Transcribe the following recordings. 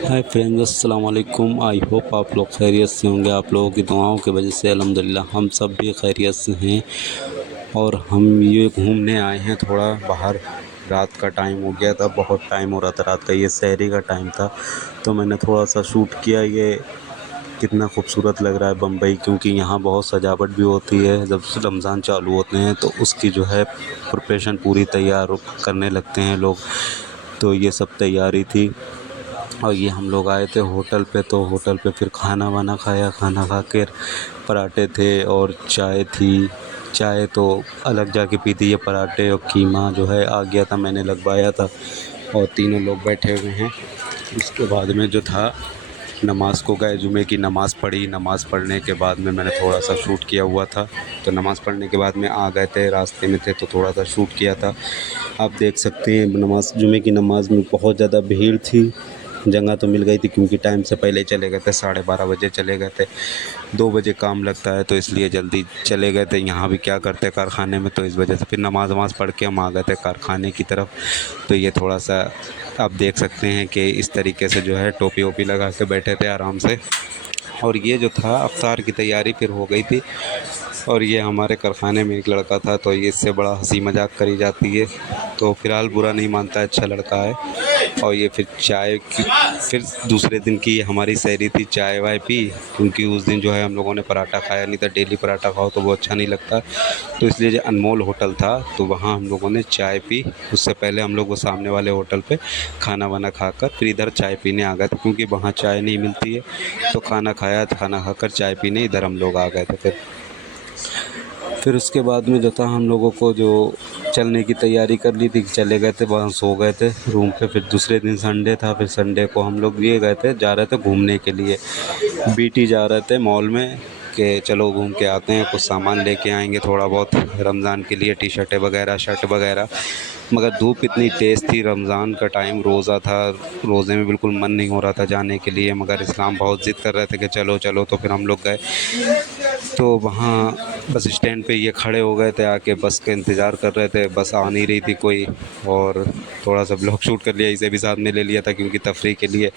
Hi friends, अस्सलाम वालेकुम। I hope आप लोग खैरियत से होंगे। आप लोगों की दुआओं की वजह से अल्हम्दुलिल्लाह हम सब भी खैरियत से हैं। और हम ये घूमने आए हैं थोड़ा बाहर। रात का टाइम हो गया था, बहुत टाइम हो रहा था रात का, ये सहरी का टाइम था। तो मैंने थोड़ा सा शूट किया। ये कितना खूबसूरत लग रहा है बम्बई, क्योंकि यहाँ बहुत सजावट भी होती है। जब रमज़ान चालू होते हैं तो उसकी जो है प्रिपरेशन पूरी तैयार करने लगते हैं लोग। तो ये सब तैयारी थी। और ये हम लोग आए थे होटल पे, तो होटल पे फिर खाना वाना खाया। खाना खा कर पराठे थे और चाय थी। चाय तो अलग जाके पी थी। ये पराठे और कीमा जो है आ गया था, मैंने लगवाया था। और तीनों लोग बैठे हुए हैं। उसके बाद में जो था, नमाज़ को गए, जुमे की नमाज़ पढ़ी। नमाज़ पढ़ने के बाद में मैंने थोड़ा सा शूट किया हुआ था। तो नमाज़ पढ़ने के बाद में आ गए थे, रास्ते में थे तो थोड़ा सा शूट किया था। आप देख सकते हैं नमाज़, जुमे की नमाज़ में बहुत ज़्यादा भीड़ थी। जगह तो मिल गई थी क्योंकि टाइम से पहले ही चले गए थे, 12:30 बजे चले गए थे। 2 बजे काम लगता है तो इसलिए जल्दी चले गए थे। यहाँ भी क्या करते कारखाने में, तो इस वजह से फिर नमाज वमाज़ पढ़ के हम आ गए थे कारखाने की तरफ। तो ये थोड़ा सा आप देख सकते हैं कि इस तरीके से जो है टोपी वोपी लगा के बैठे थे आराम से। और ये जो था, अफ्तार की तैयारी फिर हो गई थी। और ये हमारे कारखाने में एक लड़का था, तो ये इससे बड़ा हंसी मजाक करी जाती है। तो फ़िलहाल बुरा नहीं मानता, अच्छा लड़का है। और ये फिर चाय की, फिर दूसरे दिन की हमारी सैरी थी, चाय वाय पी। क्योंकि उस दिन जो है हम लोगों ने पराठा खाया नहीं था। डेली पराठा खाओ तो वो अच्छा नहीं लगता। तो इसलिए जो अनमोल होटल था, तो वहाँ हम लोगों ने चाय पी। उससे पहले हम लोग वो सामने वाले होटल पे खाना वाना खाकर फिर इधर चाय पीने आ गए थे, क्योंकि वहाँ चाय नहीं मिलती है। तो खाना खाया, खाना खाकर चाय पीने इधर हम लोग आ गए थे। फिर उसके बाद में जो था, हम लोगों को जो चलने की तैयारी कर ली थी, चले गए थे वहाँ, सो गए थे रूम पे। फिर दूसरे दिन संडे था, फिर संडे को हम लोग ये गए थे, जा रहे थे घूमने के लिए। बीटी जा रहे थे मॉल में कि चलो घूम के आते हैं, कुछ सामान लेके आएंगे थोड़ा बहुत रमज़ान के लिए, टी शर्टें वगैरह, शर्ट वगैरह। मगर धूप इतनी तेज़ थी, रमज़ान का टाइम, रोज़ा था। रोज़े में बिल्कुल मन नहीं हो रहा था जाने के लिए, मगर इस्लाम बहुत ज़िद कर रहे थे कि चलो चलो। तो फिर हम लोग गए। तो वहाँ बस स्टैंड पे ये खड़े हो गए थे आके, बस का इंतज़ार कर रहे थे। बस आ नहीं रही थी कोई। और थोड़ा सा ब्लॉग शूट कर लिया, इसे भी साथ में ले लिया था, क्योंकि तफरीह के लिए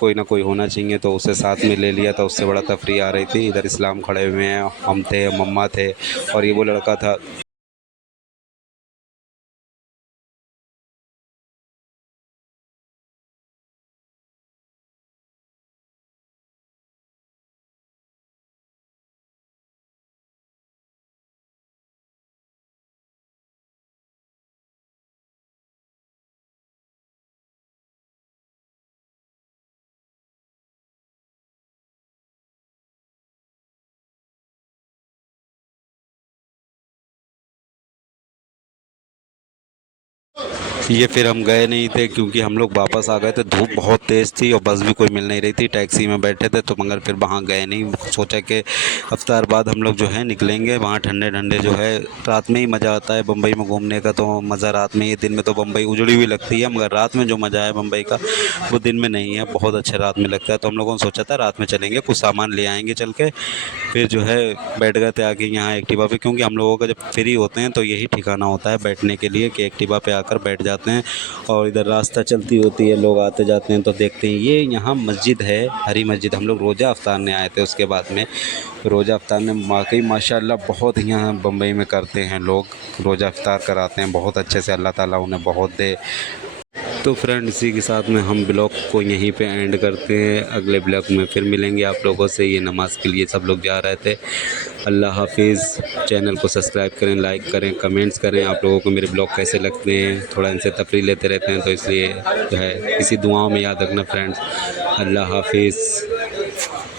कोई ना कोई होना चाहिए, तो उसे साथ में ले लिया था। उससे बड़ा तफरीह आ रही थी। इधर इस्लाम खड़े हुए हैं, हम थे, मम्मा थे, और ये वो लड़का था। ये फिर हम गए नहीं थे, क्योंकि हम लोग वापस आ गए थे। धूप बहुत तेज़ थी और बस भी कोई मिल नहीं रही थी। टैक्सी में बैठे थे, तो मगर फिर वहाँ गए नहीं। सोचा कि अफ्तार बाद हम लोग जो है निकलेंगे वहाँ, ठंडे ठंडे जो है। रात में ही मज़ा आता है बम्बई में घूमने का, तो मज़ा रात में ही। दिन में तो बम्बई उजड़ी हुई लगती है, मगर रात में जो मज़ा है बम्बई का, वो दिन में नहीं है। बहुत अच्छा रात में लगता है। तो हम लोगों ने सोचा था रात में चलेंगे, कुछ सामान ले आएँगे चल के। फिर जो है बैठ गए थे आके यहाँ एक्टिवा पे, क्योंकि हम लोगों का जब फ्री होते हैं तो यही ठिकाना होता है बैठने के लिए, कि एक्टिवा पे आकर बैठ जाते हैं। और इधर रास्ता चलती होती है, लोग आते जाते हैं तो देखते हैं। ये यहाँ मस्जिद है, हरी मस्जिद। हम लोग रोज़ा अफ्तार आए थे। उसके बाद में रोज़ा अफ्तार वाकई माशाल्लाह बहुत यहाँ बम्बई में करते हैं लोग। रोज़ा अफ्तार कराते हैं बहुत अच्छे से, अल्लाह ताला उन्हें बहुत दे। तो फ्रेंड, इसी के साथ में हम ब्लॉग को यहीं पे एंड करते हैं। अगले ब्लॉग में फिर मिलेंगे आप लोगों से। ये नमाज़ के लिए सब लोग जा रहे थे। अल्लाह हाफिज़। चैनल को सब्सक्राइब करें, लाइक करें, कमेंट्स करें। आप लोगों को मेरे ब्लॉग कैसे लगते हैं, थोड़ा इनसे तफरीह लेते रहते हैं, तो इसलिए जो है इसी दुआओं में याद रखना फ्रेंड्स। अल्लाह हाफिज़।